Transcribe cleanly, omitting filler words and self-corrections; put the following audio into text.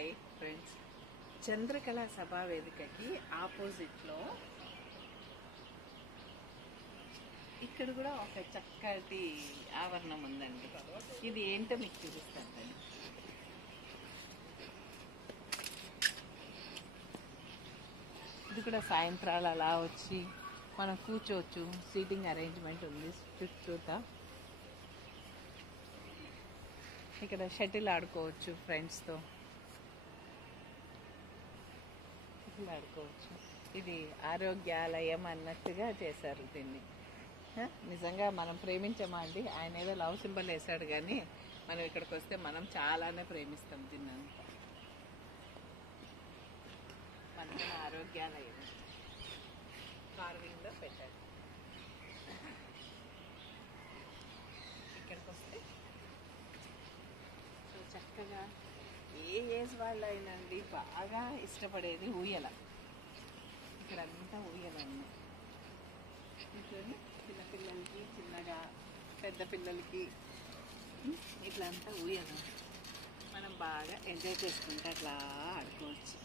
Hi friends, Chandrakala సభా వేదికకి ఆపోజిట్లో ఇక్కడ కూడా ఒక చక్కటి ఆవరణం ఉందండి. ఇది ఏంటో మీకు చూపిస్తాను. ఇది కూడా సాయంత్రాలు అలా వచ్చి మనం కూర్చోవచ్చు. సీటింగ్ అరేంజ్మెంట్ ఉంది చుట్టూతా. ఇక్కడ షటిల్ ఆడుకోవచ్చు, ఫ్రెండ్స్తో షటిల్ ఆడుకోవచ్చు. ఇది ఆరోగ్యాలయం అన్నట్టుగా చేశారు దీన్ని. నిజంగా మనం ప్రేమించమా అండి? ఆయన ఏదో లవ్ సింబల్ వేశాడు, కానీ మనం ఇక్కడికి వస్తే మనం చాలానే ప్రేమిస్తాం దీన్ని. అంతా మన ఆరోగ్యాలయం కార్వింగ్లో పెట్టాడు. ఇక్కడికి వస్తే చక్కగా ఏ ఏజ్ వాళ్ళు అయినండి బాగా ఇష్టపడేది ఊయల. ఇక్కడంతా ఊయల ఉన్నాయి. ఇంట్లోని చిన్నపిల్లలకి, చిన్నగా పెద్ద పిల్లలకి ఇట్లా అంతా ఊయల మనం బాగా ఎంజాయ్ చేసుకుంటే అట్లా ఆడుకోవచ్చు.